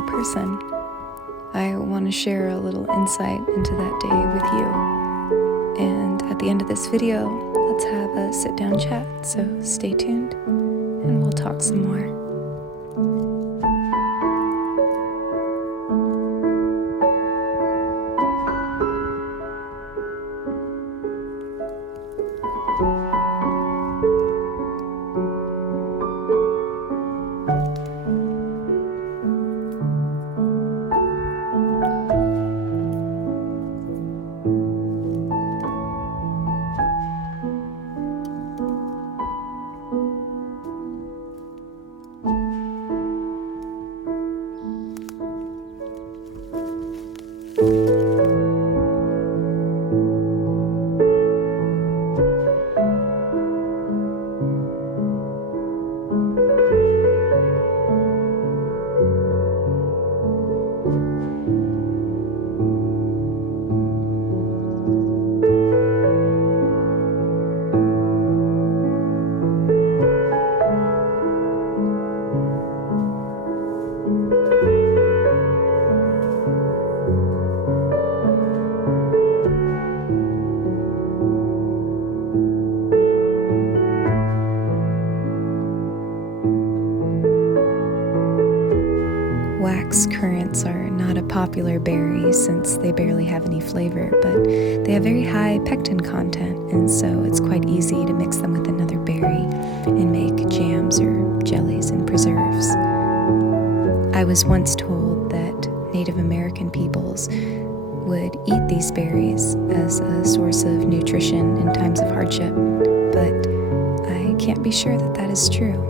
another person. I want to share a little insight into that day with you. And at the end of this video, let's have a sit-down chat, so stay tuned and we'll talk some more. Wax currants are not a popular berry since they barely have any flavor, but they have very high pectin content, and so it's quite easy to mix them with another berry and make jams or jellies and preserves. I was once told that Native American peoples would eat these berries as a source of nutrition in times of hardship, but I can't be sure that that is true.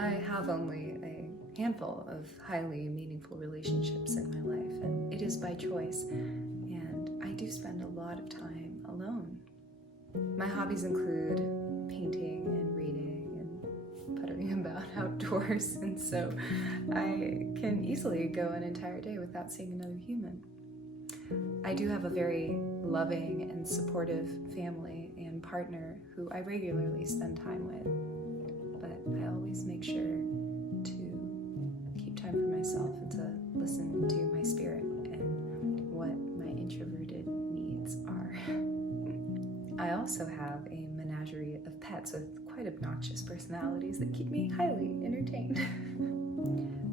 I have only a handful of highly meaningful relationships in my life, and it is by choice. And I do spend a lot of time alone. My hobbies include painting and reading and puttering about outdoors, and so I can easily go an entire day without seeing another human. I do have a very loving and supportive family and partner who I regularly spend time with, but I always make sure to keep time for myself and to listen to my spirit and what my introverted needs are. I also have a menagerie of pets with quite obnoxious personalities that keep me highly entertained.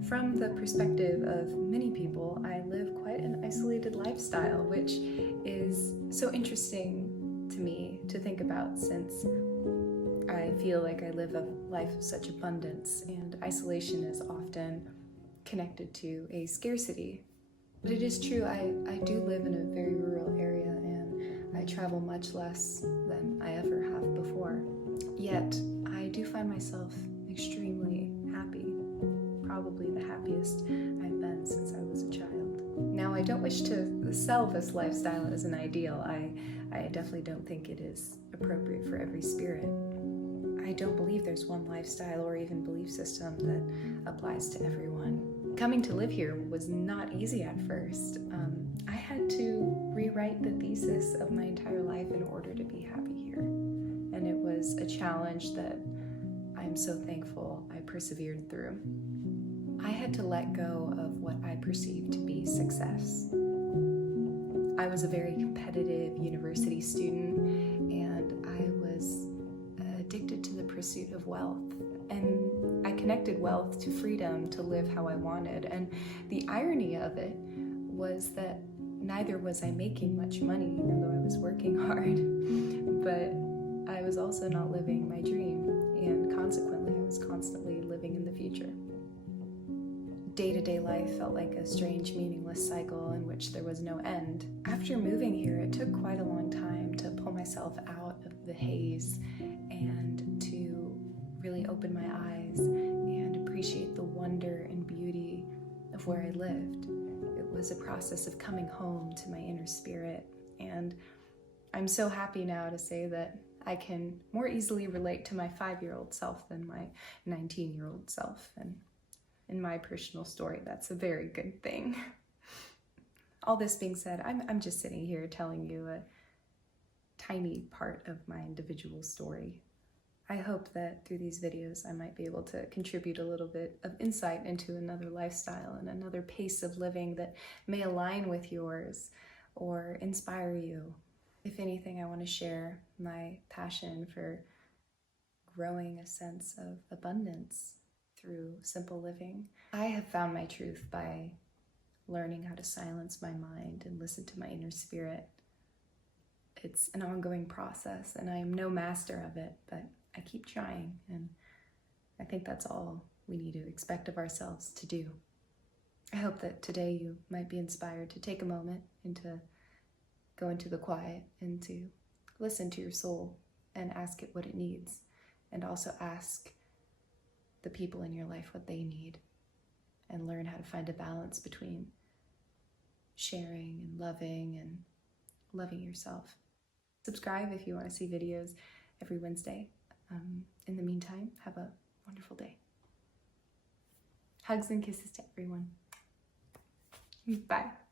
From the perspective of many people, I live quite an isolated lifestyle, which is so interesting to me to think about, since I feel like I live a life of such abundance, and isolation is often connected to a scarcity. But it is true, I do live in a very rural area, and I travel much less than I ever have before. Yet, I do find myself extremely happy. Probably the happiest I've been since I was a child. Now, I don't wish to sell this lifestyle as an ideal. I definitely don't think it is appropriate for every spirit. I don't believe there's one lifestyle or even belief system that applies to everyone. Coming to live here was not easy at first. I had to rewrite the thesis of my entire life in order to be happy here. And it was a challenge that I'm so thankful I persevered through. I had to let go of what I perceived to be success. I was a very competitive university student, and I was addicted to the pursuit of wealth. And I connected wealth to freedom to live how I wanted. And the irony of it was that neither was I making much money, even though I was working hard. But I was also not living my dream, and consequently, I was constantly living in the future. Day-to-day life felt like a strange, meaningless cycle in which there was no end. After moving here, it took quite a long time to pull myself out of the haze and to really open my eyes and appreciate the wonder and beauty of where I lived. It was a process of coming home to my inner spirit, and I'm so happy now to say that I can more easily relate to my 5-year-old self than my 19-year-old self. And in my personal story, that's a very good thing. All this being said, I'm just sitting here telling you a tiny part of my individual story. I hope that through these videos I might be able to contribute a little bit of insight into another lifestyle and another pace of living that may align with yours or inspire you. If anything, I want to share my passion for growing a sense of abundance through simple living. I have found my truth by learning how to silence my mind and listen to my inner spirit. It's an ongoing process, and I am no master of it, but I keep trying, and I think that's all we need to expect of ourselves to do. I hope that today you might be inspired to take a moment and to go into the quiet and to listen to your soul and ask it what it needs, and also ask the people in your life what they need, and learn how to find a balance between sharing and loving yourself. Subscribe if you want to see videos every Wednesday. In the meantime, have a wonderful day. Hugs and kisses to everyone. Bye.